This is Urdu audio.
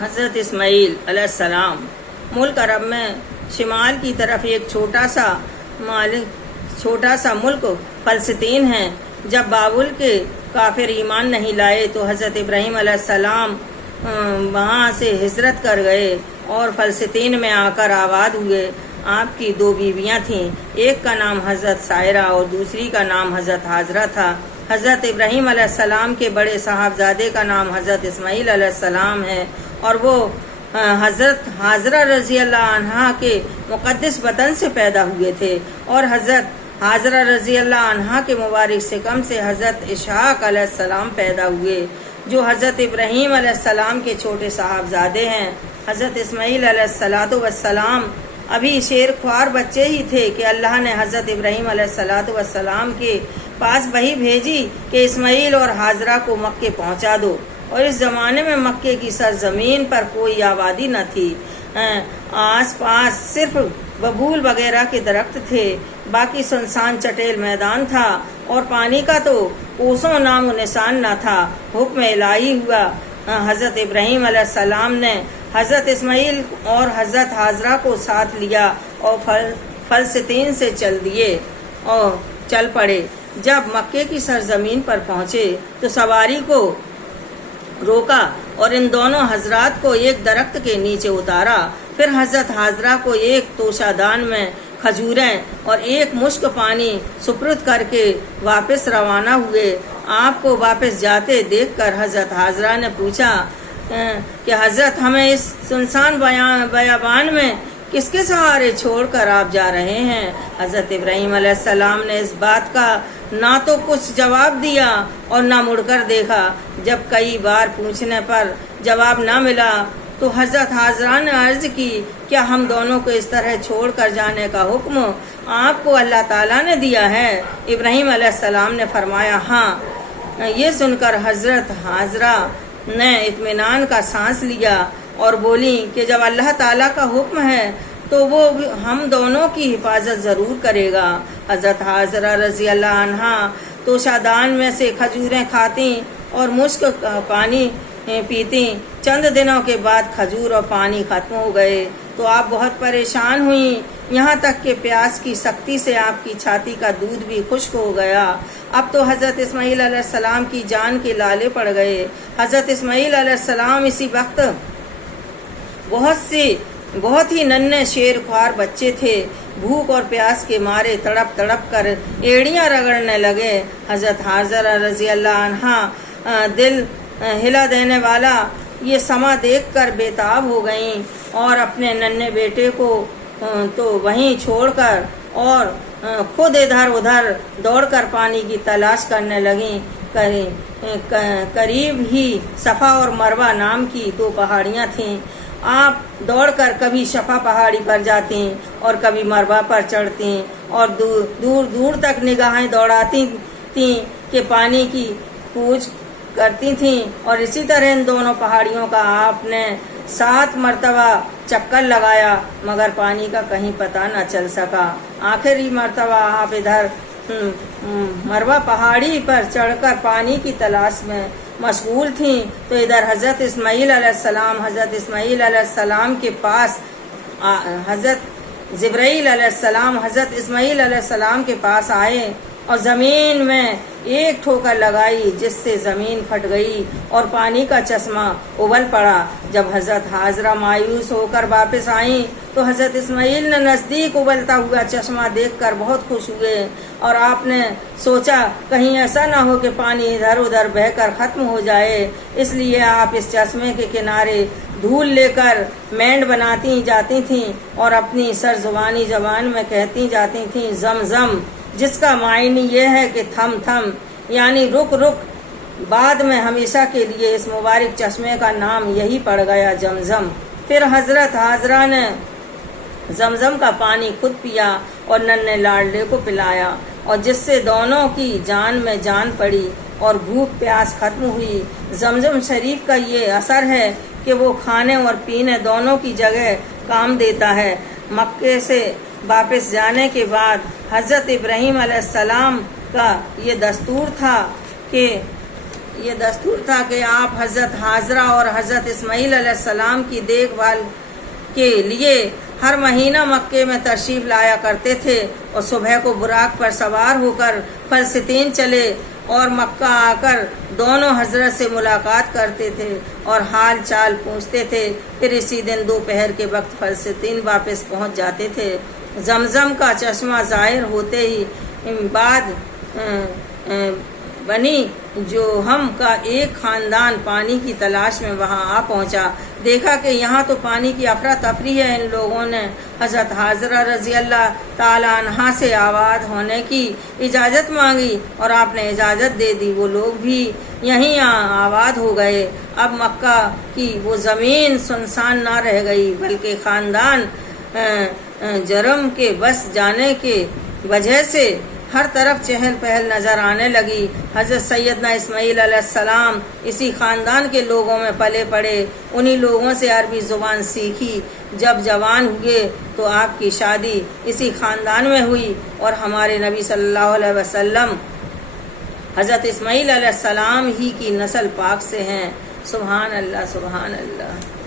حضرت اسماعیل علیہ السلام ملک عرب میں شمال کی طرف ایک چھوٹا سا ملک فلسطین ہے۔ جب بابل کے کافر ایمان نہیں لائے تو حضرت ابراہیم علیہ السلام وہاں سے ہجرت کر گئے اور فلسطین میں آ کر آباد ہوئے۔ آپ کی 2 بیویاں تھیں، ایک کا نام حضرت سائرہ اور دوسری کا نام حضرت حاجرہ تھا۔ حضرت ابراہیم علیہ السلام کے بڑے صاحبزادے کا نام حضرت اسماعیل علیہ السلام ہے اور وہ حضرت حاجرہ رضی اللہ عنہا کے مقدس وطن سے پیدا ہوئے تھے، اور حضرت حاجرہ رضی اللہ عنہا کے مبارک سکم سے حضرت اسحاق علیہ السلام پیدا ہوئے، جو حضرت ابراہیم علیہ السلام کے چھوٹے صاحبزادے ہیں۔ حضرت اسماعیل علیہ السلام ابھی شیر خوار بچے ہی تھے کہ اللہ نے حضرت ابراہیم علیہ السلام کے پاس وحی بھیجی کہ اسماعیل اور حاجرہ کو مکے پہنچا دو، اور اس زمانے میں مکے کی سرزمین پر کوئی آبادی نہ تھی، آس پاس صرف ببول وغیرہ کے درخت تھے، باقی سنسان چٹیل میدان تھا اور پانی کا تو کوسوں نام و نشان نہ تھا۔ حکم الہی ہوا، حضرت ابراہیم علیہ السلام نے حضرت اسماعیل اور حضرت حاجرہ کو ساتھ لیا اور فلسطین سے چل پڑے۔ جب مکے کی سرزمین پر پہنچے تو سواری کو روکا اور ان دونوں حضرات کو ایک درخت کے نیچے اتارا، پھر حضرت حاجرہ کو ایک توشہ دان میں کھجوریں اور ایک مشک پانی سپرد کر کے واپس روانہ ہوئے۔ آپ کو واپس جاتے دیکھ کر حضرت حاجرہ نے پوچھا کہ حضرت ہمیں اس سنسان بیابان میں کس کے سہارے چھوڑ کر آپ جا رہے ہیں؟ حضرت ابراہیم علیہ السلام نے اس بات کا نہ تو کچھ جواب دیا اور نہ مڑ کر دیکھا۔ جب کئی بار پوچھنے پر جواب نہ ملا تو حضرت حاجرہ نے عرض کی، کیا ہم دونوں کو اس طرح چھوڑ کر جانے کا حکم آپ کو اللہ تعالیٰ نے دیا ہے؟ ابراہیم علیہ السلام نے فرمایا، ہاں۔ یہ سن کر حضرت حاجرہ نے اطمینان کا سانس لیا اور بولی کہ جب اللہ تعالیٰ کا حکم ہے تو وہ ہم دونوں کی حفاظت ضرور کرے گا۔ حضرت حاجرہ رضی اللہ عنہا توشہ دان میں سے کھجوریں کھاتی اور مشک پانی پیتی۔ چند دنوں کے بعد کھجور اور پانی ختم ہو گئے تو آپ بہت پریشان ہوئیں، یہاں تک کہ پیاس کی سختی سے آپ کی چھاتی کا دودھ بھی خشک ہو گیا۔ اب تو حضرت اسماعیل علیہ السلام کی جان کے لالے پڑ گئے۔ حضرت اسماعیل علیہ السلام اسی وقت بہت ہی ننھے شیر خوار بچے تھے، بھوک اور پیاس کے مارے تڑپ تڑپ کر ایڑیاں رگڑنے لگے۔ حضرت حاجرہ رضی اللہ عنہا دل ہلا دینے والا یہ سما دیکھ کر بےتاب ہو گئیں اور اپنے ننھے بیٹے کو تو وہیں چھوڑ کر اور خود ادھر ادھر دوڑ کر پانی کی تلاش کرنے لگیں۔ قریب ہی صفا اور مروہ نام کی 2 پہاڑیاں تھیں۔ آپ دوڑ کر کبھی صفا پہاڑی پر جاتی اور کبھی مروہ پر چڑھتی اور دور دور تک نگاہیں دوڑاتی تھیں کہ پانی کی کھوج کرتی تھیں، اور اسی طرح ان دونوں پہاڑیوں کا آپ نے 7 مرتبہ چکر لگایا مگر پانی کا کہیں پتہ نہ چل سکا۔ آخری مرتبہ آپ ادھر مروہ پہاڑی پر چڑھ کر پانی کی تلاش میں مشغول تھیں تو ادھر حضرت اسماعیل علیہ السلام کے پاس حضرت جبرائیل علیہ السلام حضرت اسماعیل علیہ السلام کے پاس آئے اور زمین میں ایک ٹھوکر لگائی، جس سے زمین پھٹ گئی اور پانی کا چشمہ ابل پڑا۔ جب حضرت حاجرہ مایوس ہو کر واپس آئیں تو حضرت اسماعیل نے نزدیک ابلتا ہوا چشمہ دیکھ کر بہت خوش ہوئے، اور آپ نے سوچا کہیں ایسا نہ ہو کہ پانی ادھر ادھر بہہ کر ختم ہو جائے، اس لیے آپ اس چشمے کے کنارے دھول لے کر مینڈ بناتی جاتی تھیں اور اپنی سرزبانی زبان میں کہتی جاتی تھیں، زم زم، جس کا معنی یہ ہے کہ تھم تھم، یعنی رک رک۔ بعد میں ہمیشہ کے لیے اس مبارک چشمے کا نام یہی پڑ گیا، زمزم۔ پھر حضرت حاجرہ نے زمزم کا پانی خود پیا اور ننھے لاڈلے کو پلایا، اور جس سے دونوں کی جان میں جان پڑی اور بھوک پیاس ختم ہوئی۔ زمزم شریف کا یہ اثر ہے کہ وہ کھانے اور پینے دونوں کی جگہ کام دیتا ہے۔ مکے سے واپس جانے کے بعد حضرت ابراہیم علیہ السلام کا یہ دستور تھا کہ یہ دستور تھا کہ آپ حضرت حاجرہ اور حضرت اسماعیل علیہ السلام کی دیکھ بھال کے لیے ہر مہینہ مکے میں تشریف لایا کرتے تھے اور صبح کو براق پر سوار ہو کر فلسطین چلے اور مکہ آ کر دونوں حضرت سے ملاقات کرتے تھے اور حال چال پوچھتے تھے، پھر اسی دن دوپہر کے وقت فلسطین واپس پہنچ جاتے تھے۔ زمزم کا چشمہ ظاہر ہوتے ہی بعد بنی جوہم کا ایک خاندان پانی کی تلاش میں وہاں آ پہنچا۔ دیکھا کہ یہاں تو پانی کی افراتفری ہے۔ ان لوگوں نے حضرت حاجرہ رضی اللہ تعالیٰ عنہا سے آباد ہونے کی اجازت مانگی اور آپ نے اجازت دے دی۔ وہ لوگ بھی یہیں آباد ہو گئے۔ اب مکہ کی وہ زمین سنسان نہ رہ گئی، بلکہ خاندان جرم کے بس جانے کے وجہ سے ہر طرف چہل پہل نظر آنے لگی۔ حضرت سیدنا اسماعیل علیہ السلام اسی خاندان کے لوگوں میں پلے پڑے، انہی لوگوں سے عربی زبان سیکھی۔ جب جوان ہوئے تو آپ کی شادی اسی خاندان میں ہوئی اور ہمارے نبی صلی اللہ علیہ وسلم حضرت اسماعیل علیہ السلام ہی کی نسل پاک سے ہیں۔ سبحان اللہ، سبحان اللہ۔